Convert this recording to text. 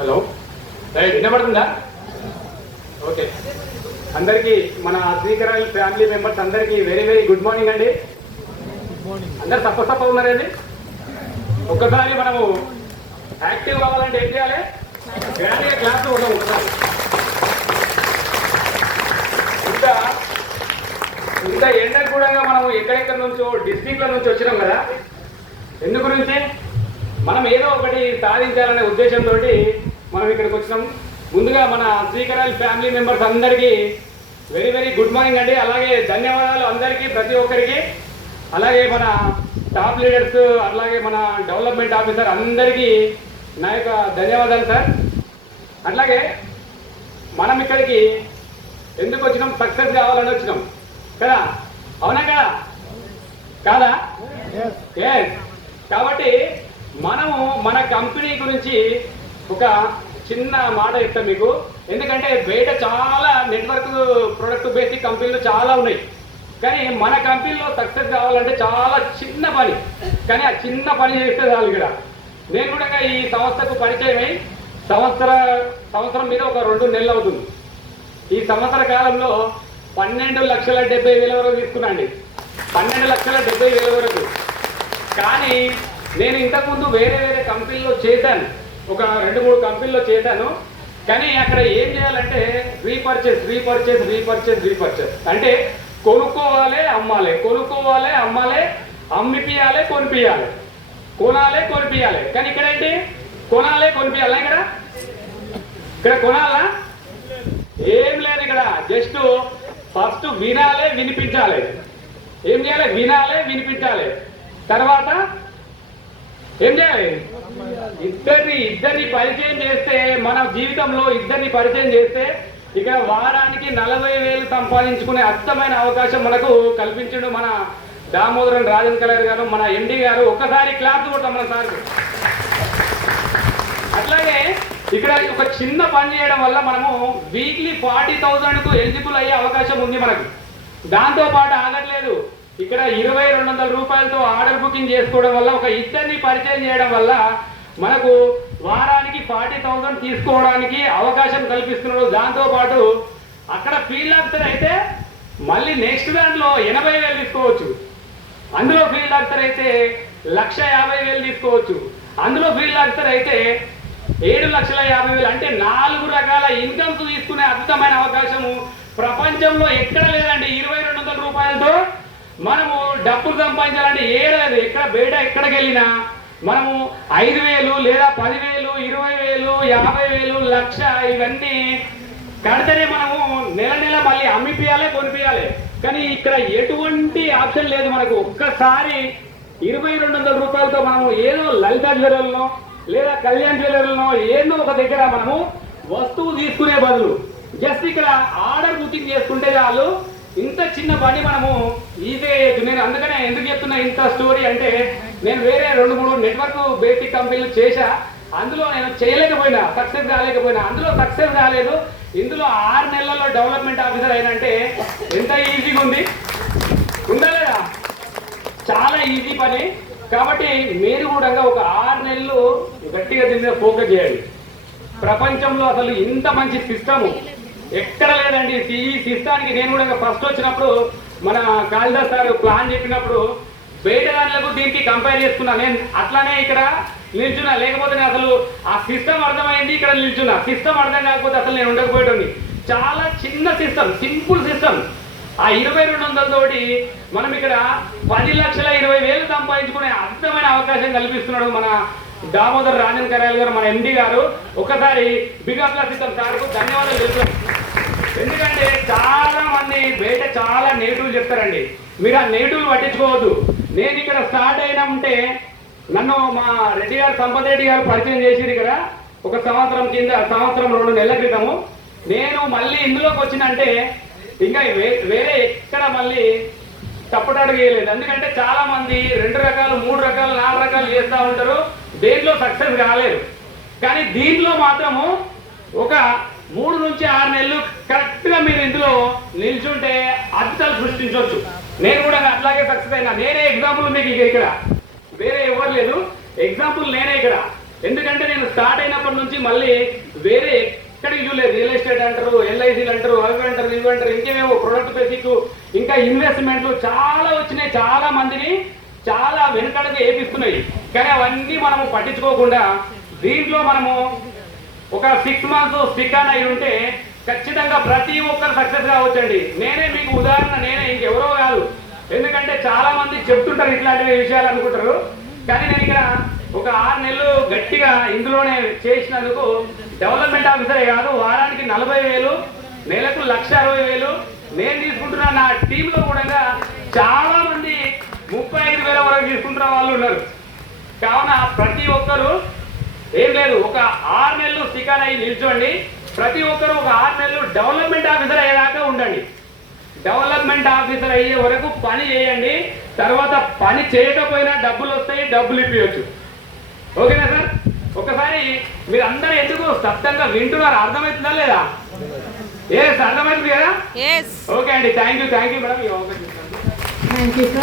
Hello, right, వినపడుతుందా? Okay, అందరికీ మన శ్రీకరాల్ ఫ్యామిలీ మెంబర్స్ అందరికీ వెరీ వెరీ గుడ్ మార్నింగ్ అండి. అందరు తప్ప ఉన్నారండి. ఒక్కసారి మనము యాక్టివ్ కావాలంటే ఏం చేయాలి? గ్రాండ్గా క్లాస్ ఉండడం ఒకసారి. ఇంత ఎండకు కూడా మనము ఎక్కడెక్కడి నుంచో డిస్ట్రిక్ట్ల నుంచి వచ్చినాం కదా. ఎందు గురించి? మనం ఏదో ఒకటి సాధించాలనే ఉద్దేశంతో మనం ఇక్కడికి వచ్చినాం. ముందుగా మన శ్రీకరాల్ ఫ్యామిలీ మెంబర్స్ అందరికీ వెరీ వెరీ గుడ్ మార్నింగ్ అండి. అలాగే ధన్యవాదాలు అందరికీ, ప్రతి ఒక్కరికి. అలాగే మన టాప్ లీడర్స్, అలాగే మన డెవలప్మెంట్ ఆఫీసర్ అందరికీ నా యొక్క ధన్యవాదాలు సార్. అట్లాగే మనం ఇక్కడికి ఎందుకు వచ్చినాం? సక్సెస్ కావాలని వచ్చినాం కదా, అవునా కదా? కాదా? కాబట్టి మనము మన కంపెనీ గురించి ఒక చిన్న మాట చెప్తాం మీకు. ఎందుకంటే బయట చాలా నెట్వర్క్ ప్రొడక్ట్ బేసిక్ కంపెనీలు చాలా ఉన్నాయి, కానీ మన కంపెనీలో సక్సెస్ కావాలంటే చాలా చిన్న పని. కానీ ఆ చిన్న పని చేస్తే చాలు. ఇక్కడ నేను కూడా ఈ సంస్థకు పరిచయమై సంవత్సరం మీద ఒక 2 నెలలు అవుతుంది. ఈ సంవత్సర కాలంలో 12,70,000 వరకు తీసుకున్నాండి. 12,70,000 వరకు. కానీ నేను ఇంతకుముందు వేరే వేరే కంపెనీలో చేశాను, ఒక 2-3 కంపెనీలో చేశాను. కానీ అక్కడ ఏం చేయాలంటే రీపర్చేస్ అంటే కొనుక్కోవాలి, అమ్మాలి, కొనుక్కోవాలి, అమ్మాలి, అమ్మిపియాలి, కొనిపియాలి, కొనాలి, కొనిపియాలి. కానీ ఇక్కడ ఏంటి? కొనాలి, కొనిపియాలి. ఇక్కడ కొనాలా? ఏం లేదు. ఇక్కడ జస్ట్ ఫస్ట్ వినాలి, వినిపించాలి. ఏం చేయాలి? వినాలి, వినిపించాలి. తర్వాత ఏం చేయాలి? ఇద్దరిని పరిచయం చేస్తే, మన జీవితంలో ఇద్దరిని పరిచయం చేస్తే ఇక్కడ వారానికి 40,000 సంపాదించుకునే అద్భుతమైన అవకాశం మనకు కల్పించడు మన దామోదరన్ రాజన్ కలర్ గారు, మన ఎండి గారు. ఒక్కసారి క్లాస్ కొడతాం మన సార్. అట్లాగే ఇక్కడ ఒక చిన్న పని చేయడం వల్ల మనము వీక్లీ 40,000కు ఎలిజిబుల్ అయ్యే అవకాశం ఉంది మనకు. దాంతో పాటు ఆగట్లేదు, ఇక్కడ 2,200 రూపాయలతో ఆర్డర్ బుకింగ్ చేసుకోవడం వల్ల, ఒక ఇద్దరిని పరిచయం చేయడం వల్ల మనకు వారానికి 40,000 తీసుకోవడానికి అవకాశం కల్పిస్తున్నారు. దాంతో పాటు అక్కడ ఫీల్డ్ ఆఫీసర్ అయితే మళ్ళీ నెక్స్ట్ దాంట్లో 80,000 తీసుకోవచ్చు. అందులో ఫీల్డ్ ఆఫీసర్ అయితే 1,50,000 తీసుకోవచ్చు. అందులో ఫీల్డ్ ఆఫీసర్ అయితే 7,50,000. అంటే 4 రకాల ఇన్కమ్స్ తీసుకునే అద్భుతమైన అవకాశము ప్రపంచంలో ఎక్కడ లేదండి. 2,200 రూపాయలతో మనము డబ్బులు సంపాదించాలంటే లేదు. ఎక్కడ బయట ఎక్కడికి వెళ్ళినా మనము 5,000 లేదా 10,000, 20,000, 50,000, 1,00,000 ఇవన్నీ కడితేనే మనము నెల నెల మళ్ళీ అమ్మిపియాలి, కొనిపియాలి. కానీ ఇక్కడ ఎటువంటి ఆప్షన్ లేదు మనకు. ఒక్కసారి 2,200 రూపాయలతో మనము ఏదో లలిత జ్యువెలర్లో లేదా కళ్యాణ్ జ్యువెలర్లో ఏదో ఒక దగ్గర మనము వస్తువు తీసుకునే బదులు జస్ట్ ఇక్కడ ఆర్డర్ బుకింగ్ చేసుకుంటే చాలు. ఇంత చిన్న పని మనము ఈజీగా చేయొచ్చు. నేను అందుకనే ఎందుకు చెప్తున్నా ఇంత స్టోరీ అంటే, నేను వేరే 2-3 నెట్వర్క్ బేసిక్ కంపెనీలు చేశా. అందులో నేను చేయలేకపోయినా, సక్సెస్ కాలేకపోయినా. అందులో సక్సెస్ కాలేదు. ఇందులో 6 నెలల్లో డెవలప్మెంట్ ఆఫీసర్ అయినంటే ఎంత ఈజీగా ఉంది, ఉందా లేదా? చాలా ఈజీ పని. కాబట్టి మీరు కూడా ఒక 6 నెలలు గట్టిగా దీని మీద ఫోకస్ చేయండి. ప్రపంచంలో అసలు ఇంత మంచి సిస్టము ఎక్కడ లేదండి. ఈ సిస్టానికి నేను కూడా ఫస్ట్ వచ్చినప్పుడు మన కాళిదాస్ సార్ ప్లాన్ చెప్పినప్పుడు బయట దాంట్లకు దీనికి కంపేర్ చేసుకున్నా. నేను అట్లానే ఇక్కడ నిల్చున్నా, లేకపోతే నేను అసలు ఆ సిస్టమ్ అర్థమైంది, ఇక్కడ నిల్చున్నా. సిస్టమ్ అర్థం కాకపోతే అసలు నేను ఉండకపోయేటోని. చాలా చిన్న సిస్టమ్, సింపుల్ సిస్టమ్. ఆ 2,200 తోటి మనం ఇక్కడ 10,20,000 సంపాదించుకునే అద్భుతమైన అవకాశం కల్పిస్తున్నాడు మన దామోదర్ రాజన్ కరాయల్ గారు, మన ఎండి గారు. ఒకసారి బిగ్ అప్లాస్ ఇద్దాం సార్కు, ధన్యవాదాలు చెప్తాను. ఎందుకంటే చాలా మంది బయట చాలా నెగిటివ్లు చెప్తారండి. మీరు ఆ నెగిటివ్లు పట్టించుకోవద్దు. నేను ఇక్కడ స్టార్ట్ అయినామంటే నన్ను మా రెడ్డి గారు, సంపత్ రెడ్డి గారు పరిచయం చేసిరు ఇక్కడ ఒక సంవత్సరం 2 నెలల క్రితము. నేను మళ్ళీ ఇందులోకి వచ్చినంటే ఇంకా వేరే ఎక్కడ మళ్ళీ తప్పటడుగు వేయలేదు. ఎందుకంటే చాలా మంది 2 రకాలు, 3 రకాలు, 4 రకాలు చేస్తూ ఉంటారు, దేంట్లో సక్సెస్ కాలేదు. కానీ దీంట్లో మాత్రము ఒక 3 నుంచి 6 నెలలు కరెక్ట్ గా మీరు ఇందులో నిల్చుంటే అద్భుతాలు సృష్టించవచ్చు. నేను కూడా అట్లాగే సక్సెస్ అయినా. నేనే ఎగ్జాంపుల్ మీకు ఇక్కడ వేరే ఎవరు లేదు. ఎగ్జాంపుల్ నేనే ఇక్కడ, ఎందుకంటే నేను స్టార్ట్ అయినప్పటి నుంచి మళ్ళీ వేరే ఎక్కడికి చూడలేదు. రియల్ ఎస్టేట్ అంటారు, ఎల్ఐసీలు అంటారు, అవి అంటారు, ఇవి అంటారు, ఇంకేమేమో ప్రొడక్ట్ బేసిక్, ఇంకా ఇన్వెస్ట్మెంట్లు చాలా వచ్చినాయి. చాలా మందిని చాలా వెనుకడుగు వేపిస్తున్నాయి. కానీ అవన్నీ మనము పట్టించుకోకుండా దీంట్లో మనము ఒక 6 months స్టిక్ ఆన్ అయి ఉంటే ఖచ్చితంగా ప్రతి ఒక్కరు సక్సెస్ కావచ్చండి. నేనే మీకు ఉదాహరణ, నేనే, ఇంకెవరో కాదు. ఎందుకంటే చాలా మంది చెప్తుంటారు ఇట్లాంటి విషయాలు అనుకుంటారు. కానీ నేను ఇక్కడ ఒక 6 నెలలు గట్టిగా ఇందులోనే చేసినందుకు డెవలప్మెంట్ ఆఫీసరే కాదు, వారానికి 40,000, నెలకు 1,60,000 నేను తీసుకుంటున్నా. నా టీంలో కూడా చాలా మంది 35,000 వరకు తీసుకుంటున్న వాళ్ళు ఉన్నారు. కావున ప్రతి ఒక్కరు ఏం లేదు, ఒక 6 నెలలు స్టికాన్ అయ్యి నిల్చోండి. ప్రతి ఒక్కరు ఒక 6 నెలలు డెవలప్మెంట్ ఆఫీసర్ అయ్యేదాకా ఉండండి. డెవలప్మెంట్ ఆఫీసర్ అయ్యే వరకు పని చేయండి. తర్వాత పని చేయకపోయినా డబ్బులు వస్తాయి, డబ్బులు ఇప్పించచ్చు. ఓకేనా సార్? ఒకసారి మీరు అందరూ ఎందుకు శబ్దంగా వింటున్నారు, అర్థమవుతుందా లేదా? అర్థమవుతుంది కదా? ఓకే అండి, థ్యాంక్ యూ మేడం.